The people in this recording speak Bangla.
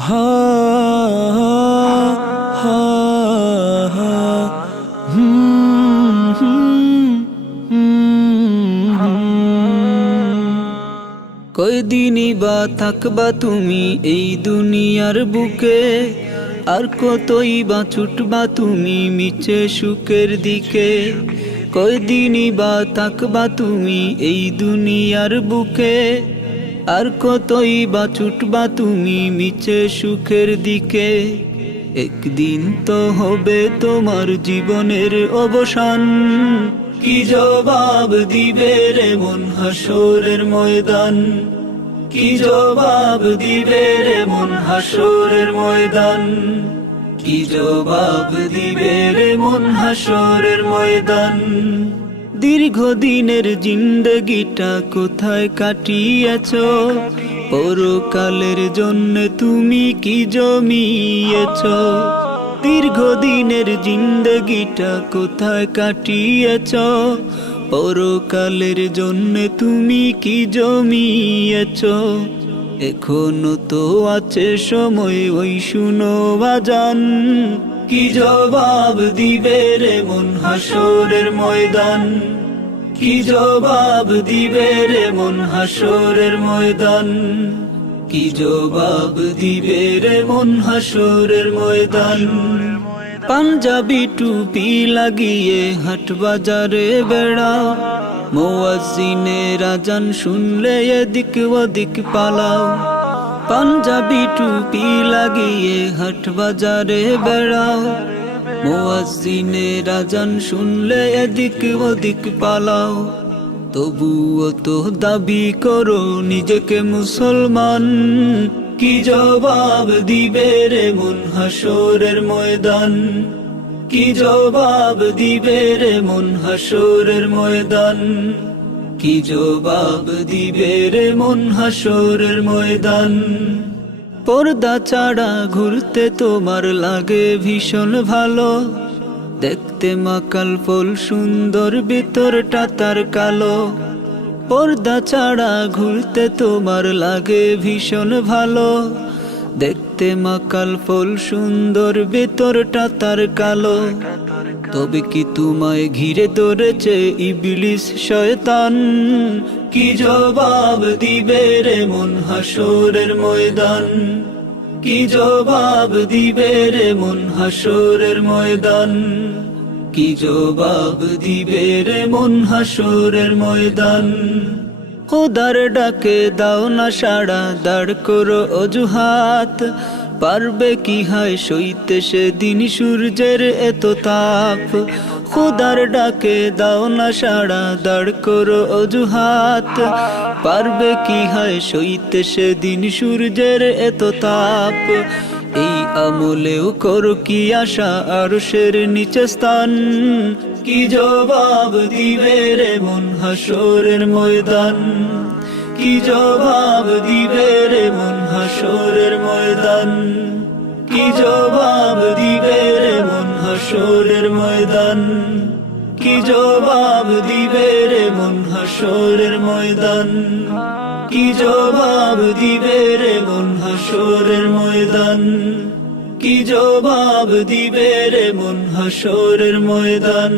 হা হা হা হুম হুম কয়দিনই বা থাকবা তুমি এই দুনিয়ার বুকে, আর কতই বা ছুটবা তুমি মিছে সুখের দিকে। কয়দিনই বা থাকবা তুমি এই দুনিয়ার বুকে, আর কতই বা ছুটবা তুমি মিছে সুখের দিকে। একদিন তো হবে তোমার জীবনের অবসান, কি জবাব দিবে রে মন হাসরের ময়দান। কি জবাব দিবে রে মন হাসরের ময়দান। কি জবাব দিবে রে মন হাসরের ময়দান। দীর্ঘদিনের জিন্দগিটা কোথায় কাটিয়েছ, পরকালের জন্য তুমি কি জমিয়েছ। দীর্ঘদিনের জিন্দগিটা কোথায় কাটিয়েছ, পরকালের জন্য তুমি কি জমিয়েছ। এখনো তো আছে সময়, ওই শুনো বাজান। কি জবাব দিবে রে মন হাসরের ময়দান। কি জবাব দিবে রে মন হাসরের ময়দান। কি জবাব দিবে রে মন হাসরের ময়দান। পাঞ্জাবি টুপি লাগিয়ে হাট বাজারে বেড়াও, মুয়াজ্জিনের আযান শুনলে এদিক ওদিক পালাও। পাঞ্জাবি টুপি লাগিয়ে হাট বাজারে বেড়াও, মুয়াজ্জিনের আযান শুনলে এদিক ওদিক পালাও। তবুও তো দাবি করো নিজেকে মুসলমান, কি জবাব দিবে রে মন হাসরের ময়দান। কি জবাব দিবে রে মন হাসরের ময়দান। কি জবাব দিবে রে মন হাসরের ময়দান। পর্দা ছাড়া ঘুরতে তোমার লাগে ভীষণ ভালো, দেখতে মাকাল ফল সুন্দর ভিতরটা তার কালো। পর্দা ছাড়া ঘুরতে তোমার লাগে ভীষণ ভালো, দেখতে মাকাল ফল সুন্দর ভিতরটা তার কালো। তবে কি তোমায় ঘিরে ধরেছে ইবলিস শয়তান, কি জবাব দিবে রে মন হাসরের ময়দান। কি জবাব দিবে রে মন হাসরের ময়দান। কি জবাব দিবে রে মন হাসরের ময়দান। খোদার ডাকে দাও না সাড়া, দাঁড় করো অজুহাত। পারবে কি হয় সইতে সেদিন সূর্যের এত তাপ। খোদার ডাকে দাও না সাড়া, দাঁড় করো অজুহাত। পারবে কি হয় সইতে সেদিন সূর্যের এত তাপ। এই আমলেও করো কি আশা আরশের নিচে স্থান, কি জবাব দিবে রে মন হাসরের ময়দান। কি জবাব দিবে রে মন হাসরের ময়দান। কি জবাব দিবে রে মন হাসরের ময়দান। কি জবাব দিবে রে মন হাসরের ময়দান। কি জবাব দিবে রে মন হাসরের ময়দান। কি জবাব দিবে রে মন হাসরের ময়দান।